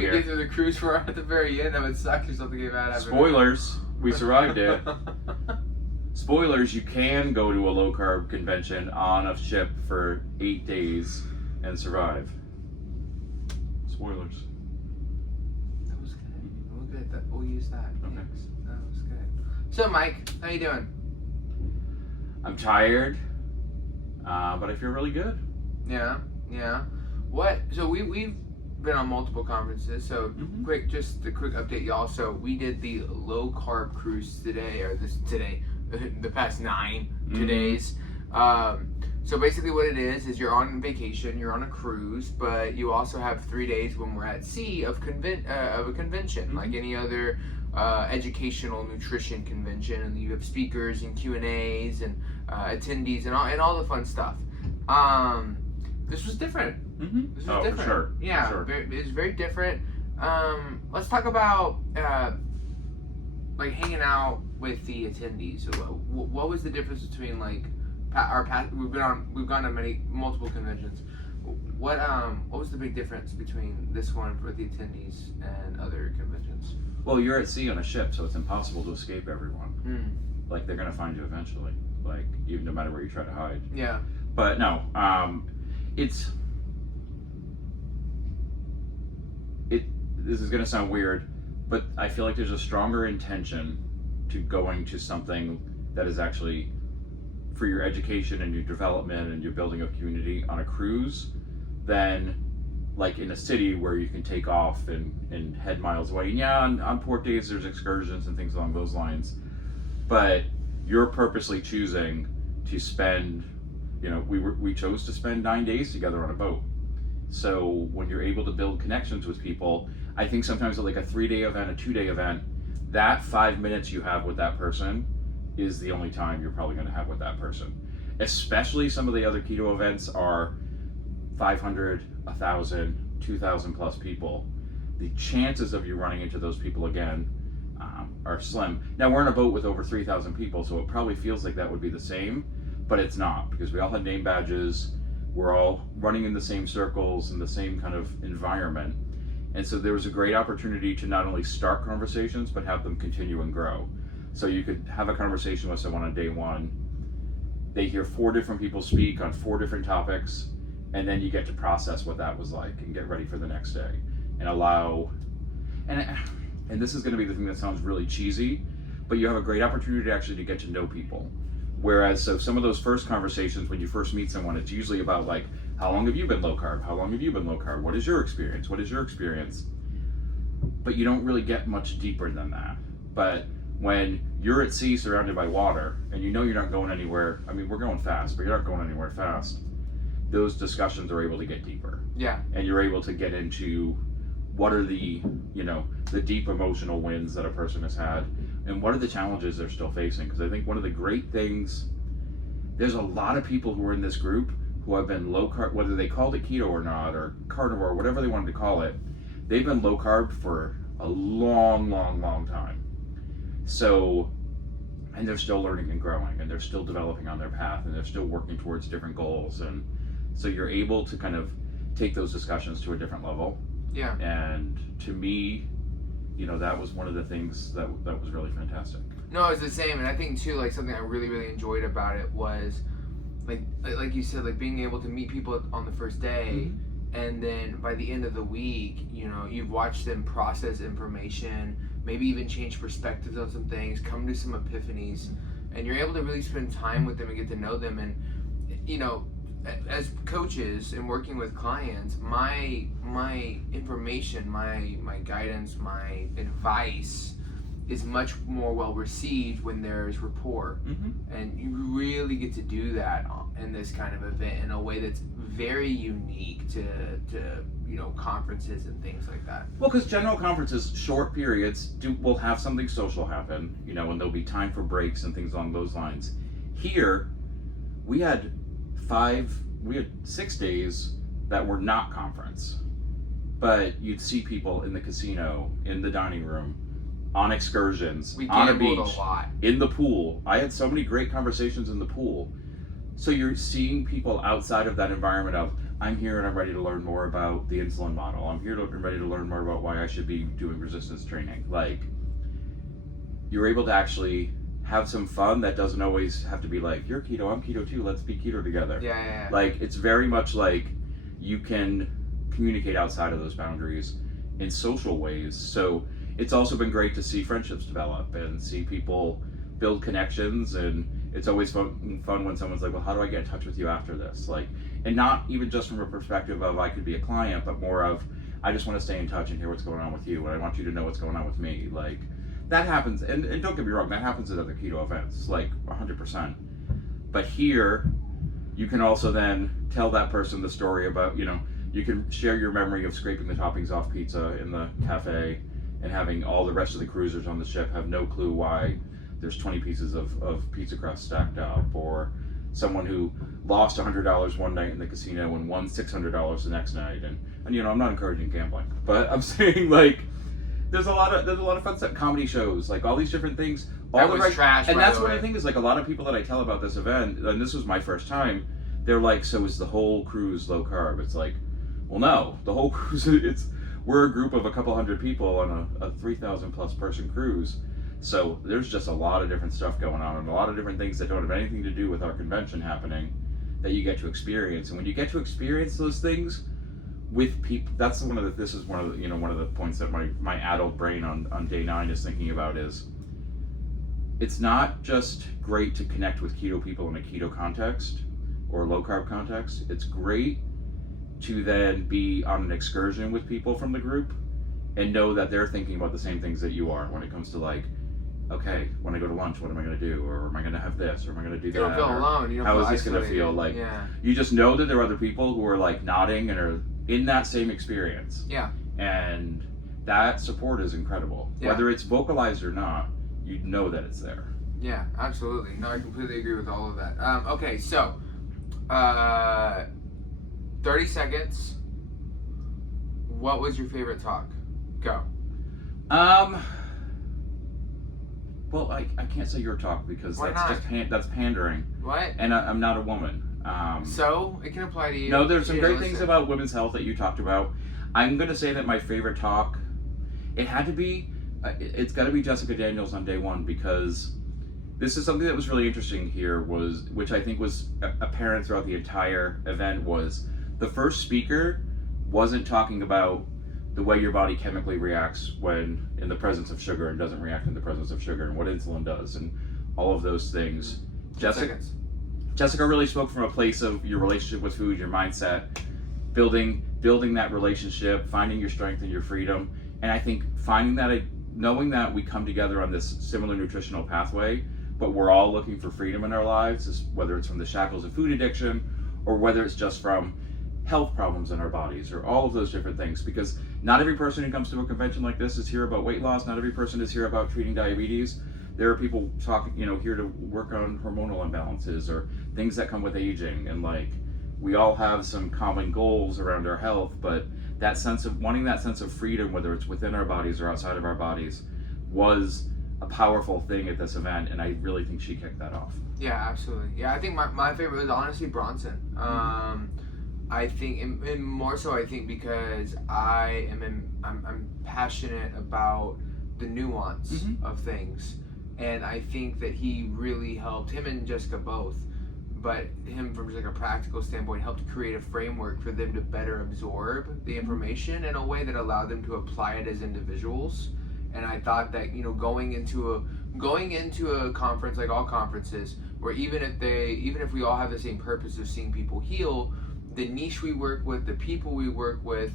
we here. get through the cruise for at the very end, that would suck if something came out. Spoilers, we survived it. Spoilers, you can go to a low carb convention on a ship for 8 days and survive. Spoilers. That was good. We'll use that. Okay. Thanks. That was good. So, Mike, how you doing? I'm tired, but I feel really good. Yeah. So we've been on multiple conferences. So just a quick update, y'all. So we did the low carb cruise today, the past 9 days. So basically what it is you're on vacation, you're on a cruise, but you also have 3 days when we're at sea of a convention, like any other educational nutrition convention, and you have speakers and Q&As and attendees and all the fun stuff. This was different. This was different. For sure. Yeah, for sure. It's very different. Let's talk about like hanging out with the attendees. So what was the difference between like we've gone to multiple conventions. What was the big difference between this one for the attendees and other conventions? Well, you're at sea on a ship, so it's impossible to escape everyone. Like, they're gonna find you eventually, like, even no matter where you try to hide. Yeah. But no, this is gonna sound weird, but I feel like there's a stronger intention to going to something that is actually for your education and your development and your building of community on a cruise than like in a city where you can take off and head miles away. And yeah, on port days there's excursions and things along those lines, but you're purposely choosing to spend, we chose to spend 9 days together on a boat. So when you're able to build connections with people, I think sometimes like a 3-day event, a 2-day event, that 5 minutes you have with that person is the only time you're probably going to have with that person. Especially some of the other keto events are 500, 1,000, 2,000 plus people. The chances of you running into those people again are slim. Now we're in a boat with over 3,000 people, so it probably feels like that would be the same, but it's not, because we all have name badges. We're all running in the same circles in the same kind of environment. And so there was a great opportunity to not only start conversations, but have them continue and grow. So you could have a conversation with someone on day one, they hear 4 different people speak on 4 different topics, and then you get to process what that was like and get ready for the next day and allow, and this is going to be the thing that sounds really cheesy, but you have a great opportunity to actually to get to know people. Whereas, so some of those first conversations when you first meet someone, it's usually about like, how long have you been low carb? How long have you been low carb? What is your experience? What is your experience? But you don't really get much deeper than that. But when you're at sea surrounded by water and you know you're not going anywhere, I mean, we're going fast, but you're not going anywhere fast, those discussions are able to get deeper. Yeah. And you're able to get into what are the deep emotional wins that a person has had, and what are the challenges they're still facing. Because I think one of the great things, there's a lot of people who are in this group who have been low carb, whether they called it keto or not, or carnivore, whatever they wanted to call it, they've been low carb for a long time. So, and they're still learning and growing, and they're still developing on their path, and they're still working towards different goals. And so you're able to kind of take those discussions to a different level. Yeah. And to me, that was one of the things that was really fantastic. No, it was the same. And I think too, like something I really enjoyed about it was like you said, like being able to meet people on the first day, and then by the end of the week, you've watched them process information, maybe even change perspectives on some things, come to some epiphanies, and you're able to really spend time with them and get to know them. And as coaches and working with clients, my information, my guidance, my advice is much more well received when there's rapport. And you really get to do that in this kind of event in a way that's very unique to conferences and things like that. Well, because general conferences, short periods, will have something social happen, and there'll be time for breaks and things along those lines. Here, we had 6 days that were not conference, but you'd see people in the casino, in the dining room, on excursions, on a beach, a lot. In the pool. I had so many great conversations in the pool. So you're seeing people outside of that environment of I'm here and I'm ready to learn more about the insulin model. I'm here and ready to learn more about why I should be doing resistance training. Like, you're able to actually have some fun that doesn't always have to be like, you're keto, I'm keto too, let's be keto together. Yeah. Like, it's very much like you can communicate outside of those boundaries in social ways. So it's also been great to see friendships develop and see people build connections, and it's always fun when someone's like, well, how do I get in touch with you after this? Like, and not even just from a perspective of I could be a client, but more of I just want to stay in touch and hear what's going on with you, and I want you to know what's going on with me. Like, that happens, and don't get me wrong, that happens at other keto events, like 100%. But here, you can also then tell that person the story about, you can share your memory of scraping the toppings off pizza in the cafe and having all the rest of the cruisers on the ship have no clue why there's 20 pieces of pizza crust stacked up, or someone who lost $100 one night in the casino and won $600 the next night. And I'm not encouraging gambling, but I'm saying, like, there's a lot of fun stuff, comedy shows, like all these different things. All that was trash, and by that's the what way. I think is, like, a lot of people that I tell about this event, and this was my first time, they're like, so is the whole cruise low carb? It's like, well, no, the whole cruise, we're a group of a couple hundred people on a 3,000 plus person cruise. So there's just a lot of different stuff going on and a lot of different things that don't have anything to do with our convention happening that you get to experience. And when you get to experience those things with people, this is one of the points that my adult brain on day 9 is thinking about is, it's not just great to connect with keto people in a keto context or low carb context. It's great to then be on an excursion with people from the group and know that they're thinking about the same things that you are when it comes to, like, okay, when I go to lunch, what am I going to do? Or am I going to have this? Or am I going to do that? You don't feel alone. You don't how feel is this going to isolated. feel? Like, yeah. You just know that there are other people who are, like, nodding and are in that same experience. Yeah. And that support is incredible. Yeah. Whether it's vocalized or not, you know that it's there. Yeah, absolutely. No, I completely agree with all of that. Okay, so 30 seconds. What was your favorite talk? Go. Well, I can't say your talk because Why that's not? just that's pandering. What? And I'm not a woman. So it can apply to you. No, there's some Yeah, great listen. things about women's health that you talked about. I'm going to say that my favorite talk, it had to be, it's got to be Jessica Daniels on day 1, because this is something that was really interesting here, which I think was apparent throughout the entire event, was the first speaker wasn't talking about the way your body chemically reacts when in the presence of sugar and doesn't react in the presence of sugar, and what insulin does and all of those things. Jessica really spoke from a place of your relationship with food, your mindset, building that relationship, finding your strength and your freedom. And I think knowing that we come together on this similar nutritional pathway, but we're all looking for freedom in our lives, whether it's from the shackles of food addiction or whether it's just from health problems in our bodies, or all of those different things. Because not every person who comes to a convention like this is here about weight loss. Not every person is here about treating diabetes. There are people here to work on hormonal imbalances or things that come with aging. And, like, we all have some common goals around our health, but that sense of freedom, whether it's within our bodies or outside of our bodies, was a powerful thing at this event. And I really think she kicked that off. Yeah, absolutely. Yeah, I think my favorite was honestly Bronson. I think, and more so, I think because I'm passionate about the nuance of things, and I think that he really helped, him and Jessica both, but him from just like a practical standpoint helped create a framework for them to better absorb the information in a way that allowed them to apply it as individuals. And I thought that going into a conference, like all conferences, where even if we all have the same purpose of seeing people heal, the niche we work with, the people we work with,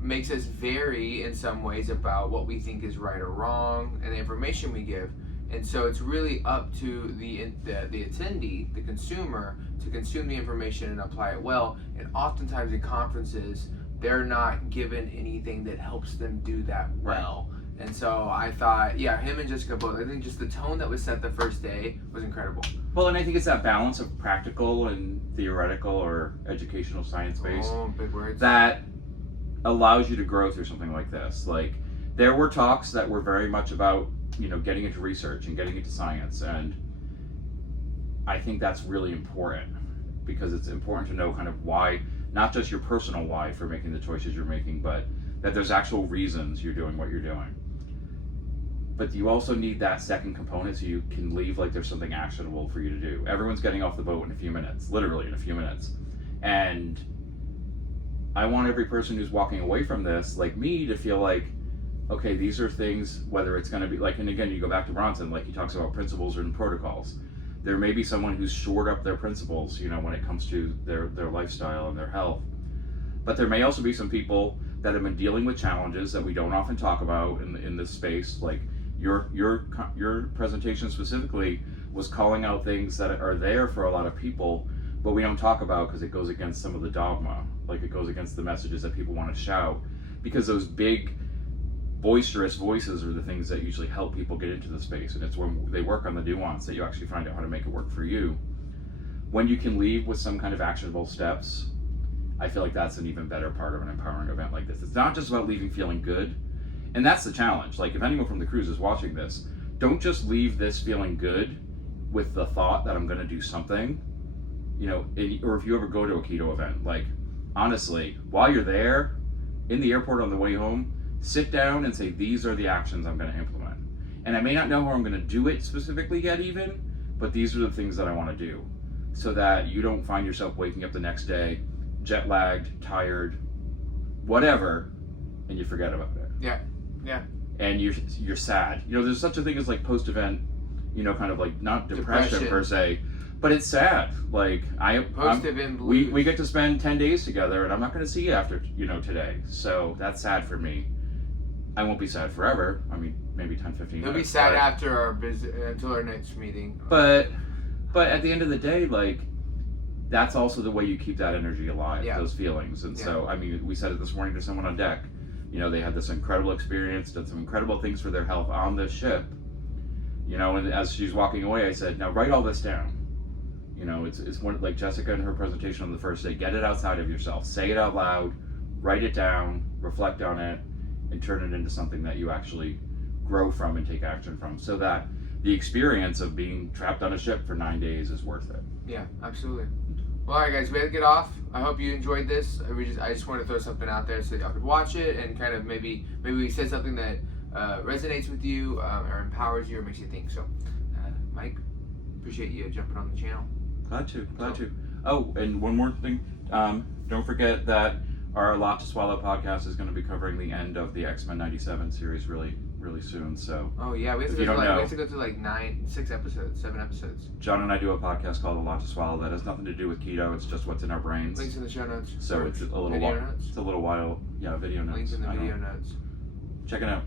makes us vary in some ways about what we think is right or wrong, and the information we give. And so it's really up to the attendee, the consumer, to consume the information and apply it well. And oftentimes in conferences, they're not given anything that helps them do that well. And so I thought, yeah, him and Jessica both, I think just the tone that was set the first day was incredible. Well, and I think it's that balance of practical and theoretical or educational science-based big words. that allows you to grow through something like this. Like, there were talks that were very much about, getting into research and getting into science. And I think that's really important, because it's important to know kind of why not just your personal why for making the choices you're making, but that there's actual reasons you're doing what you're doing. But you also need that second component so you can leave like there's something actionable for you to do. Everyone's getting off the boat in a few minutes, literally in a few minutes. And I want every person who's walking away from this, like me, to feel like, okay, these are things, whether it's going to be like, and again, you go back to Bronson, like he talks about principles and protocols. There may be someone who's shored up their principles, you know, when it comes to their lifestyle and their health. But there may also be some people that have been dealing with challenges that we don't often talk about in this space. Like your presentation specifically was calling out things that are there for a lot of people, but we don't talk about because it goes against some of the dogma. Like it goes against the messages that people want to shout, because those big boisterous voices are the things that usually help people get into the space, and it's when they work on the nuance that you actually find out how to make it work for you. When you can leave with some kind of actionable steps, I feel like that's an even better part of an empowering event like this. It's not just about leaving feeling good, and that's the challenge. Like if anyone from the cruise is watching this, don't just leave this feeling good with the thought that I'm going to do something, you know, or if you ever go to a keto event, like honestly, while you're there in the airport on the way home, sit down and say, these are the actions I'm going to implement. And I may not know how I'm going to do it specifically yet even, but these are the things that I want to do, so that you don't find yourself waking up the next day jet lagged, tired, whatever, and you forget about it. Yeah. And you're sad. You know, there's such a thing as like post-event, you know, kind of like not depression per se, but it's sad. Like Post-event blues. we get to spend 10 days together, and I'm not going to see you after, you know, today. So that's sad for me. I won't be sad forever. I mean, maybe 10, 15 minutes. He'll be sad after our until our next meeting. But at the end of the day, like, that's also the way you keep that energy alive, those feelings. And so, I mean, we said it this morning to someone on deck. You know, they had this incredible experience, did some incredible things for their health on this ship. You know, and as she's walking away, I said, now write all this down. You know, it's one, like Jessica in her presentation on the first day, get it outside of yourself. Say it out loud, write it down, reflect on it, and turn it into something that you actually grow from and take action from, so that the experience of being trapped on a ship for 9 days is worth it. Yeah, absolutely. Well, all right, guys, we had to get off. I hope you enjoyed this. I just wanted to throw something out there so y'all could watch it, and kind of maybe we said something that resonates with you or empowers you or makes you think. So, Mike, appreciate you jumping on the channel. Glad to. Oh, and one more thing. Don't forget that our A Lot to Swallow podcast is going to be covering the end of the X-Men 97 series really soon. So. Oh yeah, we have to go through like 7 episodes. John and I do a podcast called A Lot to Swallow that has nothing to do with keto. It's just what's in our brains. Links in the show notes. So it's a little video notes. It's a little while. Yeah, video notes. Links in the video notes. Check it out.